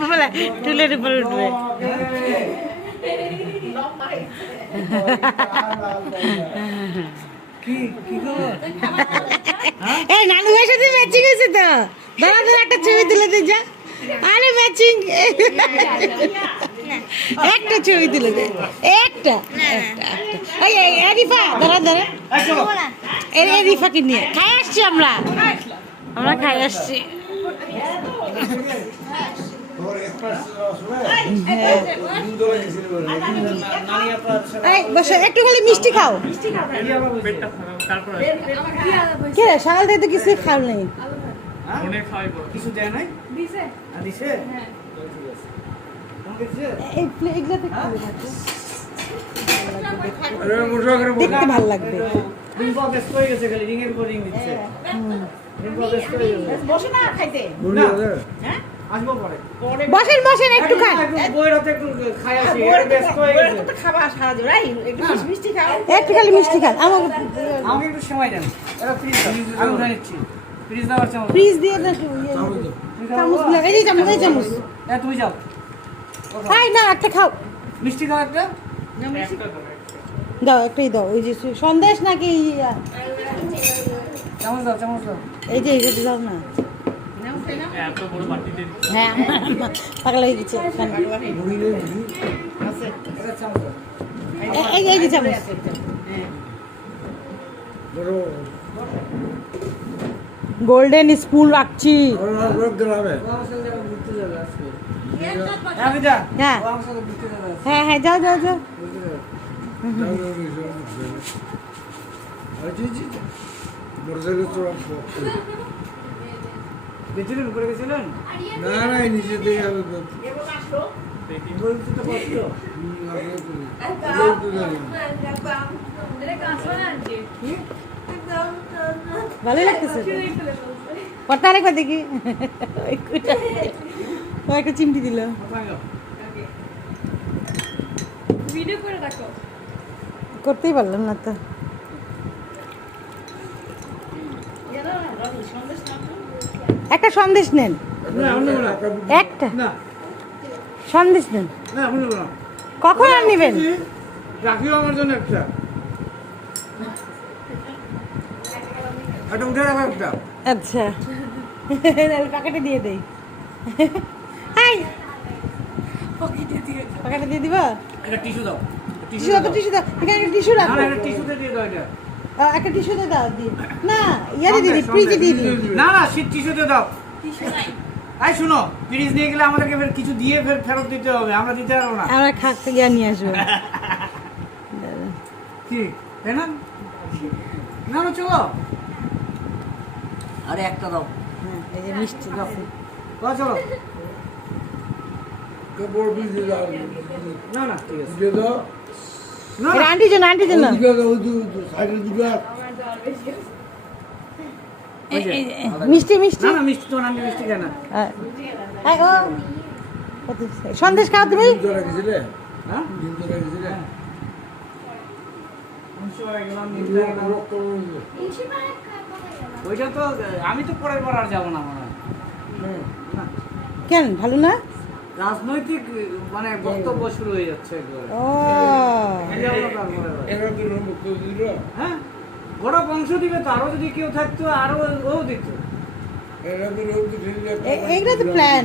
বলে টুলের উপর উঠবে। এই সাথে ম্যাচিং হয়েছে তো? একটা ছবি তুলে দে যা। আরে ম্যাচিং একটা ছবি তুলে দে। একটা এই দাঁড়া দাঁড়া। নিয়ে। খাই আসছি আমরা। আমরা খাই আসছি। একটু খালি মিষ্টি খাও। পেটটা খারাপ তারপরে কে সকাল থেকে তো কিছু খাও নেই। হ্যাঁ? কিছু দেয় নাই? দিছে। হ্যাঁ। দেখতে দেখতে ভালো লাগবে। হয়ে হয়ে। বসে না খাইতে। পরে বসেন বসেন একটু খান। বইয়ের হাতে একটু খাই আসি এর ব্যস্ত হয়ে গেছে। তো খাবা সারা জোড়াই একটু মিষ্টি- মিষ্টি খাও একটু খালি মিষ্টি খান। আমাকে আমাকে একটু সময় দেন। এটা ফ্রিজ আমি উঠে নিচ্ছি। ফ্রিজ দাও চামচ। ফ্রিজ দিয়ে চামচ। এই যে চামচ এই চামচ। এ তুমি যাও। এই না একটা খাও। মিষ্টি খাও একটা। দাও একটা। দাও একটাই দাও। ওই যে সন্দেশ নাকি? চামচ দাও চামচ দাও। এই যে এটা দাও না। হ্যাঁ গোল্ডেন স্পুন রাখছি। হ্যাঁ। হ্যাঁ। হ্যাঁ যাও যাও যাও। ঘুরতে যাবে গেছিলেন? করে গেছিলেন দেখি বলতে তো কষ্ট কি ভালোই লাগতেছে তো। কটা আরেকবার দেখি। ওই কুটা। ও একটা চিমটি দিল। ভিডিও করে রাখো করতেই পারলাম না তো। একটা সন্দেশ নেন। না অন্য না একটা। সন্দেশ নেন। কখন আর নেবেন? রাখিও আমার জন্য একটা। একটা উঠে রাখো একটা। আচ্ছা। প্যাকেটে দিয়ে দেই। হাই। প্যাকেটে দিয়ে দিবা? একটা টিস্যু দাও। টিস্যু দাও টিস্যু দাও। এখানে টিস্যু না রাখো না টিস্যুতে দিয়ে দাও এটা। একটা টিস্যু দিয়ে দাও দিয়ে। না ইয়াতে দিয়ে দিই ফ্রিজে দিয়ে না না শীত টিস্যুতে দাও। এই শুনো ফ্রিজ নিয়ে গেলে আমাদেরকে ফের কিছু দিয়ে ফের ফেরত দিতে হবে আমরা দিতে পারব না। আমরা খা গিয়ে নিয়ে আসব। কি তাই না? না না চলো। আরে একটা দাও। হ্যাঁ, এই যে মিষ্টি দাও চলো। না না ঠিক আছে। না এটা জন্য জন্য মিষ্টি মিষ্টি? না না মিষ্টি তো না মিষ্টি হ্যাঁ। ও কত সন্দেশ খাও তুমি। হ্যাঁ? ওইটা তো আমি তো পরের বার আর যাব না মনে হয়। না। কেন ভালো না? রাজনৈতিক মানে বক্তব্য শুরু হয়ে যাচ্ছে। হ্যাঁ? গোটা বংশ দিবে তো আরও যদি কেউ থাকতো আরও ও দিত। এগুলো তো প্ল্যান